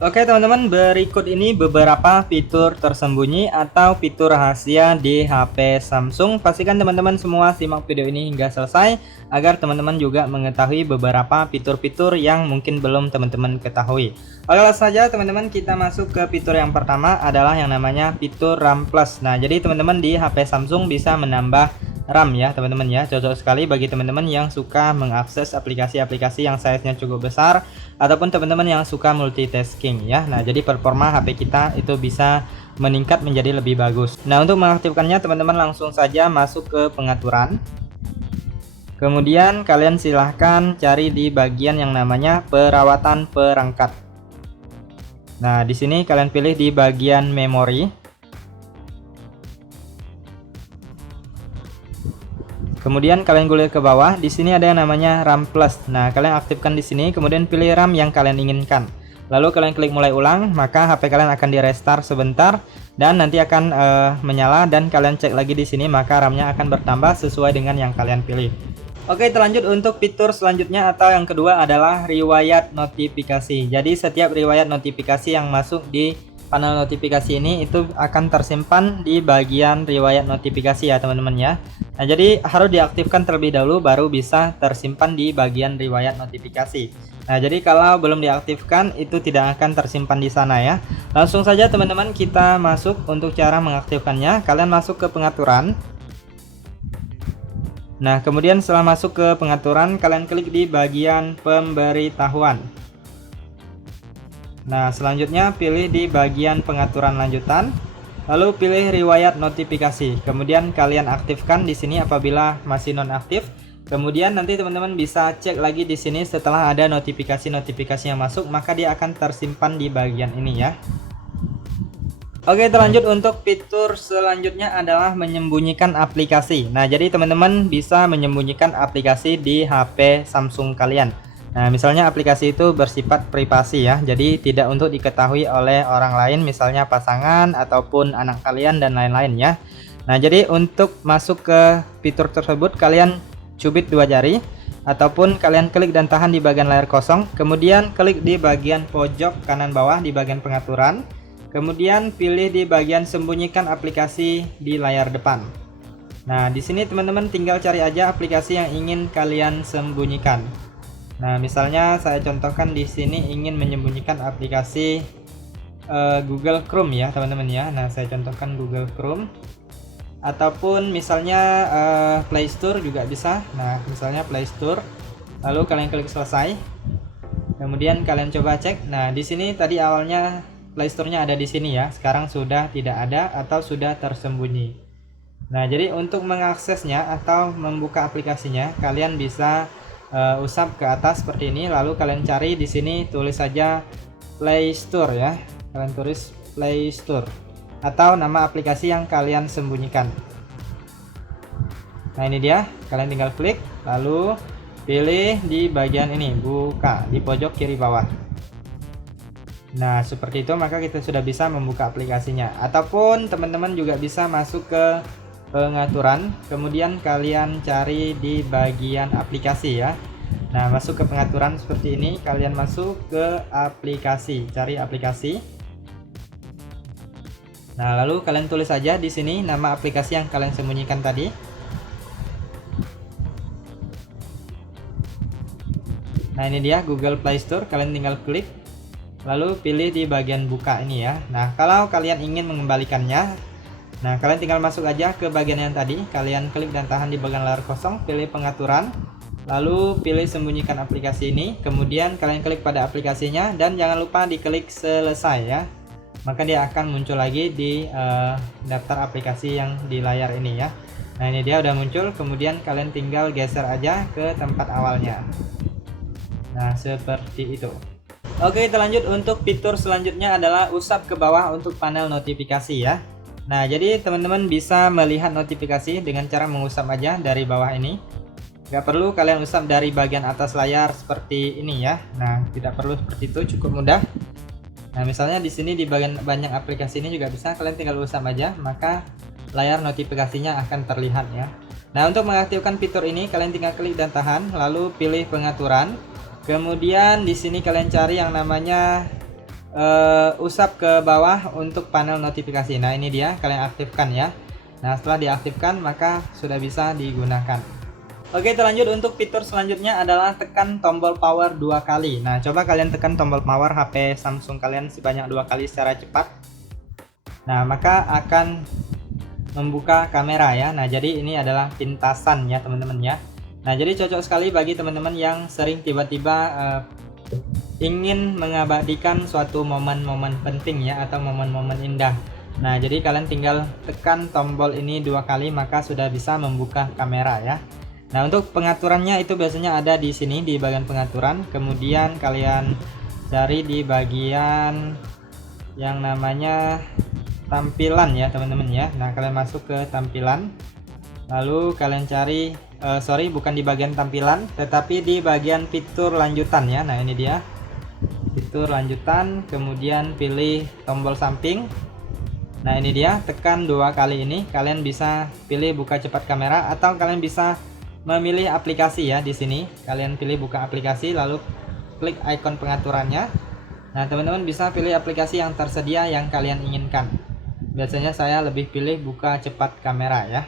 Oke teman-teman, berikut ini beberapa fitur tersembunyi atau fitur rahasia di HP Samsung. Pastikan teman-teman semua simak video ini hingga selesai agar teman-teman juga mengetahui beberapa fitur-fitur yang mungkin belum teman-teman ketahui. Oke, langsung saja teman-teman kita masuk ke fitur yang pertama adalah yang namanya fitur RAM Plus. Nah, jadi teman-teman di HP Samsung bisa menambah RAM ya teman-teman ya. Cocok sekali bagi teman-teman yang suka mengakses aplikasi-aplikasi yang size-nya cukup besar ataupun teman-teman yang suka multitasking ya. Nah, jadi performa HP kita itu bisa meningkat menjadi lebih bagus. Nah, untuk mengaktifkannya teman-teman langsung saja masuk ke pengaturan. Kemudian kalian silahkan cari di bagian yang namanya perawatan perangkat. Nah, di sini kalian pilih di bagian memori. Kemudian kalian gulir ke bawah, di sini ada yang namanya RAM Plus. Nah, kalian aktifkan di sini, kemudian pilih RAM yang kalian inginkan. Lalu kalian klik mulai ulang, maka HP kalian akan di restart sebentar dan nanti akan menyala dan kalian cek lagi di sini, maka RAM-nya akan bertambah sesuai dengan yang kalian pilih. Oke, terlanjut untuk fitur selanjutnya atau yang kedua adalah riwayat notifikasi. Jadi setiap riwayat notifikasi yang masuk di panel notifikasi ini itu akan tersimpan di bagian riwayat notifikasi ya teman-teman ya. Nah, jadi harus diaktifkan terlebih dahulu baru bisa tersimpan di bagian riwayat notifikasi. Nah, jadi kalau belum diaktifkan itu tidak akan tersimpan di sana ya. Langsung saja teman-teman kita masuk untuk cara mengaktifkannya. Kalian masuk ke pengaturan. Nah, kemudian setelah masuk ke pengaturan, kalian klik di bagian pemberitahuan. Nah, selanjutnya pilih di bagian pengaturan lanjutan. Lalu pilih riwayat notifikasi. Kemudian kalian aktifkan di sini apabila masih nonaktif. Kemudian nanti teman-teman bisa cek lagi di sini setelah ada notifikasi-notifikasi yang masuk, maka dia akan tersimpan di bagian ini ya. Oke, terlanjut untuk fitur selanjutnya adalah menyembunyikan aplikasi. Nah, jadi teman-teman bisa menyembunyikan aplikasi di HP Samsung kalian. Nah, misalnya aplikasi itu bersifat privasi ya, jadi tidak untuk diketahui oleh orang lain, misalnya pasangan ataupun anak kalian dan lain-lain ya. Nah, jadi untuk masuk ke fitur tersebut kalian cubit dua jari ataupun kalian klik dan tahan di bagian layar kosong, kemudian klik di bagian pojok kanan bawah di bagian pengaturan, kemudian pilih di bagian sembunyikan aplikasi di layar depan. Nah, di sini teman-teman tinggal cari aja aplikasi yang ingin kalian sembunyikan. Nah, misalnya saya contohkan di sini ingin menyembunyikan aplikasi Google Chrome ya, teman-teman ya. Nah, saya contohkan Google Chrome ataupun misalnya Play Store juga bisa. Nah, misalnya Play Store. Lalu kalian klik selesai. Kemudian kalian coba cek. Nah, di sini tadi awalnya Play Store-nya ada di sini ya. Sekarang sudah tidak ada atau sudah tersembunyi. Nah, jadi untuk mengaksesnya atau membuka aplikasinya, kalian bisa usap ke atas seperti ini, lalu kalian cari di sini tulis saja Play Store ya. Kalian tulis Play Store atau nama aplikasi yang kalian sembunyikan. Nah, ini dia, kalian tinggal klik lalu pilih di bagian ini buka di pojok kiri bawah. Nah, seperti itu maka kita sudah bisa membuka aplikasinya. Ataupun teman-teman juga bisa masuk ke pengaturan, kemudian kalian cari di bagian aplikasi ya. Nah, masuk ke pengaturan seperti ini, kalian masuk ke aplikasi, cari aplikasi. Nah, lalu kalian tulis saja di sini nama aplikasi yang kalian sembunyikan tadi. Nah, ini dia Google Play Store, kalian tinggal klik lalu pilih di bagian buka ini ya. Nah, kalau kalian ingin mengembalikannya, nah, kalian tinggal masuk aja ke bagian yang tadi, kalian klik dan tahan di bagian layar kosong, pilih pengaturan, lalu pilih sembunyikan aplikasi ini, kemudian kalian klik pada aplikasinya dan jangan lupa diklik selesai ya. Maka dia akan muncul lagi di daftar aplikasi yang di layar ini ya. Nah, ini dia udah muncul, kemudian kalian tinggal geser aja ke tempat awalnya. Nah, seperti itu. Oke, kita lanjut untuk fitur selanjutnya adalah usap ke bawah untuk panel notifikasi ya. Nah, jadi teman-teman bisa melihat notifikasi dengan cara mengusap aja dari bawah ini. Gak perlu kalian usap dari bagian atas layar seperti ini ya. Nah, tidak perlu seperti itu, cukup mudah. Nah, misalnya di sini di bagian banyak aplikasi ini juga bisa, kalian tinggal usap aja, maka layar notifikasinya akan terlihat ya. Nah, untuk mengaktifkan fitur ini kalian tinggal klik dan tahan, lalu pilih pengaturan. Kemudian di sini kalian cari yang namanya usap ke bawah untuk panel notifikasi. Nah, ini dia, kalian aktifkan ya. Nah, setelah diaktifkan maka sudah bisa digunakan. Oke, terlanjut untuk fitur selanjutnya adalah tekan tombol power 2 kali. Nah, coba kalian tekan tombol power HP Samsung kalian sebanyak 2 kali secara cepat. Nah, maka akan membuka kamera ya. Nah, jadi ini adalah pintasan ya teman-teman ya. Nah, jadi cocok sekali bagi teman-teman yang sering tiba-tiba ingin mengabadikan suatu momen-momen penting ya, atau momen-momen indah. Nah, jadi kalian tinggal tekan tombol ini 2 kali maka sudah bisa membuka kamera ya. Nah, untuk pengaturannya itu biasanya ada di sini di bagian pengaturan. Kemudian kalian cari di bagian yang namanya tampilan ya teman-teman ya. Nah, kalian masuk ke tampilan. Lalu kalian cari bukan di bagian tampilan, tetapi di bagian fitur lanjutan ya. Nah, ini dia. Fitur lanjutan, kemudian pilih tombol samping. Nah, ini dia, tekan 2 kali ini. Kalian bisa pilih buka cepat kamera atau kalian bisa memilih aplikasi ya di sini. Kalian pilih buka aplikasi lalu klik ikon pengaturannya. Nah, teman-teman bisa pilih aplikasi yang tersedia yang kalian inginkan. Biasanya saya lebih pilih buka cepat kamera ya.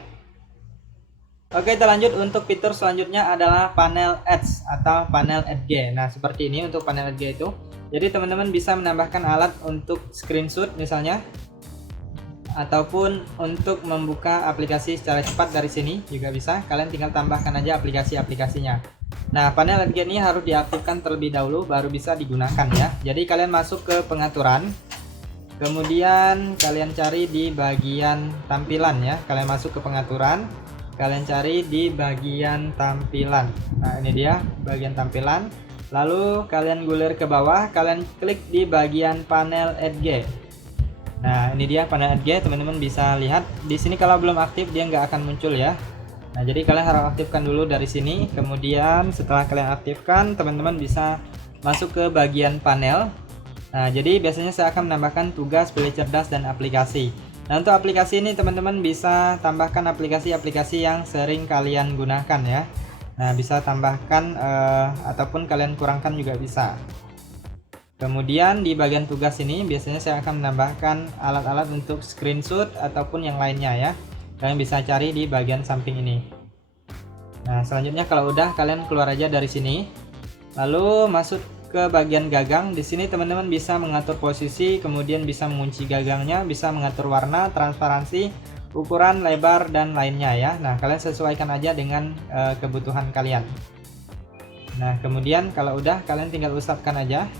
Oke, terlanjut untuk fitur selanjutnya adalah panel Edge atau panel Edge. Nah, seperti ini untuk panel Edge itu. Jadi teman-teman bisa menambahkan alat untuk screenshot misalnya, ataupun untuk membuka aplikasi secara cepat dari sini juga bisa. Kalian tinggal tambahkan aja aplikasi-aplikasinya. Nah, panel Edge ini harus diaktifkan terlebih dahulu baru bisa digunakan ya. Jadi kalian masuk ke pengaturan, kemudian kalian cari di bagian tampilan ya. Kalian masuk ke pengaturan, kalian cari di bagian tampilan. Nah, ini dia bagian tampilan. Lalu kalian gulir ke bawah, kalian klik di bagian panel Edge. Nah, ini dia panel Edge, teman-teman bisa lihat di sini. Kalau belum aktif dia nggak akan muncul ya. Nah, jadi kalian harus aktifkan dulu dari sini. Kemudian setelah kalian aktifkan, teman-teman bisa masuk ke bagian panel. Nah, jadi biasanya saya akan menambahkan tugas, pilih cerdas, dan aplikasi. Nah, untuk aplikasi ini teman-teman bisa tambahkan aplikasi-aplikasi yang sering kalian gunakan ya. Nah, bisa tambahkan ataupun kalian kurangkan juga bisa. Kemudian di bagian tugas ini biasanya saya akan menambahkan alat-alat untuk screenshot ataupun yang lainnya ya. Kalian bisa cari di bagian samping ini. Nah, selanjutnya kalau udah, kalian keluar aja dari sini. Lalu masuk ke bagian gagang. Di sini teman-teman bisa mengatur posisi, kemudian bisa mengunci gagangnya, bisa mengatur warna, transparansi, ukuran, lebar, dan lainnya ya. Nah, kalian sesuaikan aja dengan kebutuhan kalian. Nah, kemudian kalau udah, kalian tinggal usapkan aja.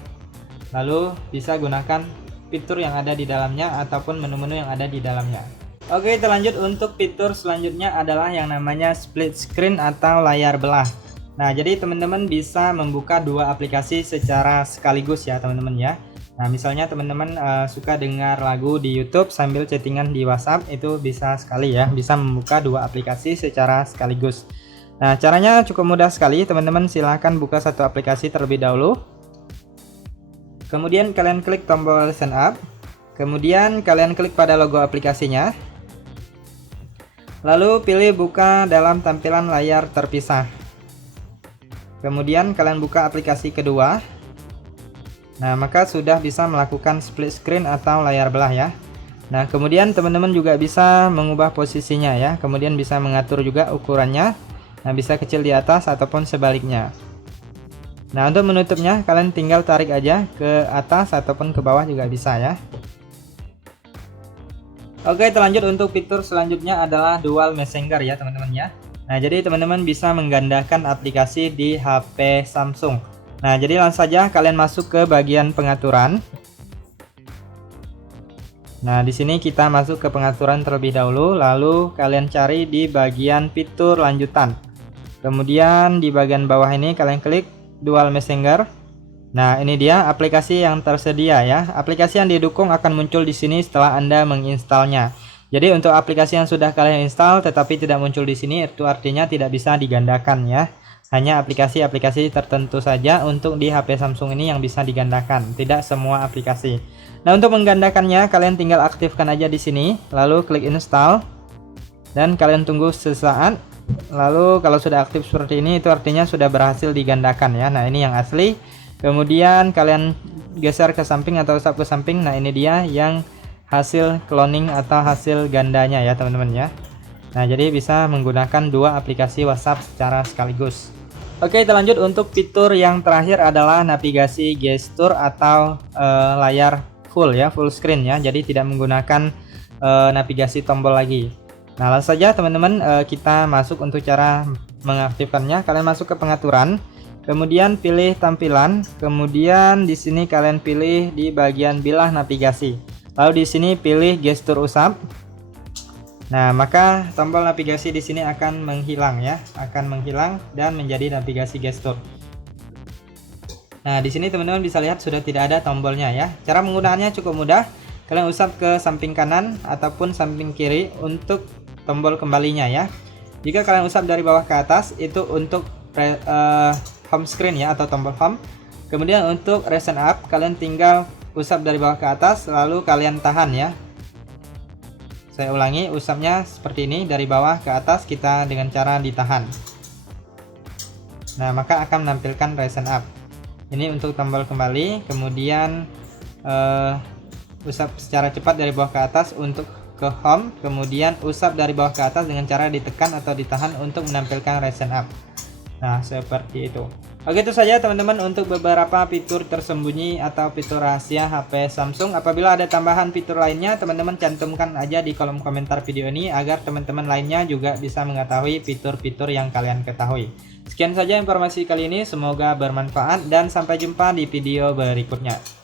Lalu bisa gunakan fitur yang ada di dalamnya ataupun menu-menu yang ada di dalamnya. Oke, terlanjut untuk fitur selanjutnya adalah yang namanya split screen atau layar belah. Nah, jadi teman-teman bisa membuka 2 aplikasi secara sekaligus ya teman-teman ya. Nah, misalnya teman-teman suka dengar lagu di YouTube sambil chattingan di WhatsApp, itu bisa sekali ya, bisa membuka 2 aplikasi secara sekaligus. Nah, caranya cukup mudah sekali, teman-teman silahkan buka satu aplikasi terlebih dahulu. Kemudian kalian klik tombol sign up. Kemudian kalian klik pada logo aplikasinya. Lalu pilih buka dalam tampilan layar terpisah. Kemudian kalian buka aplikasi kedua. Nah, maka sudah bisa melakukan split screen atau layar belah ya. Nah, kemudian teman-teman juga bisa mengubah posisinya ya. Kemudian bisa mengatur juga ukurannya. Nah, bisa kecil di atas ataupun sebaliknya. Nah, untuk menutupnya kalian tinggal tarik aja ke atas ataupun ke bawah juga bisa ya. Oke, terlanjut untuk fitur selanjutnya adalah dual messenger ya teman-teman ya. Nah, jadi teman-teman bisa menggandakan aplikasi di HP Samsung. Nah, jadi langsung saja kalian masuk ke bagian pengaturan. Nah, di sini kita masuk ke pengaturan terlebih dahulu, lalu kalian cari di bagian fitur lanjutan. Kemudian di bagian bawah ini kalian klik dual messenger. Nah, ini dia aplikasi yang tersedia ya. Aplikasi yang didukung akan muncul di sini setelah Anda menginstalnya. Jadi untuk aplikasi yang sudah kalian install tetapi tidak muncul di sini, itu artinya tidak bisa digandakan ya. Hanya aplikasi-aplikasi tertentu saja untuk di HP Samsung ini yang bisa digandakan, tidak semua aplikasi. Nah, untuk menggandakannya kalian tinggal aktifkan aja di sini, lalu klik install dan kalian tunggu sesaat. Lalu kalau sudah aktif seperti ini, itu artinya sudah berhasil digandakan ya. Nah, ini yang asli. Kemudian kalian geser ke samping atau usap ke samping. Nah, ini dia yang hasil cloning atau hasil gandanya ya teman-teman ya. Nah, jadi bisa menggunakan dua aplikasi WhatsApp secara sekaligus. Oke, kita lanjut untuk fitur yang terakhir adalah navigasi gestur atau layar full ya, full screen ya. Jadi tidak menggunakan navigasi tombol lagi. Nah, langsung saja teman-teman kita masuk untuk cara mengaktifkannya. Kalian masuk ke pengaturan, kemudian pilih tampilan, kemudian di sini kalian pilih di bagian bilah navigasi. Lalu di sini pilih gestur usap. Nah, maka tombol navigasi di sini akan menghilang ya, akan menghilang dan menjadi navigasi gestur. Nah, di sini teman-teman bisa lihat sudah tidak ada tombolnya ya. Cara menggunakannya cukup mudah. Kalian usap ke samping kanan ataupun samping kiri untuk tombol kembalinya ya. Jika kalian usap dari bawah ke atas itu untuk home screen ya, atau tombol home. Kemudian untuk recent up kalian tinggal usap dari bawah ke atas lalu kalian tahan ya. Saya ulangi, usapnya seperti ini, dari bawah ke atas kita dengan cara ditahan. Nah, maka akan menampilkan recent up. Ini untuk tombol kembali. Kemudian usap secara cepat dari bawah ke atas untuk ke home, kemudian usap dari bawah ke atas dengan cara ditekan atau ditahan untuk menampilkan recent up. Nah, seperti itu. Oke, itu saja teman-teman untuk beberapa fitur tersembunyi atau fitur rahasia HP Samsung. Apabila ada tambahan fitur lainnya, teman-teman cantumkan aja di kolom komentar video ini agar teman-teman lainnya juga bisa mengetahui fitur-fitur yang kalian ketahui. Sekian saja informasi kali ini, semoga bermanfaat dan sampai jumpa di video berikutnya.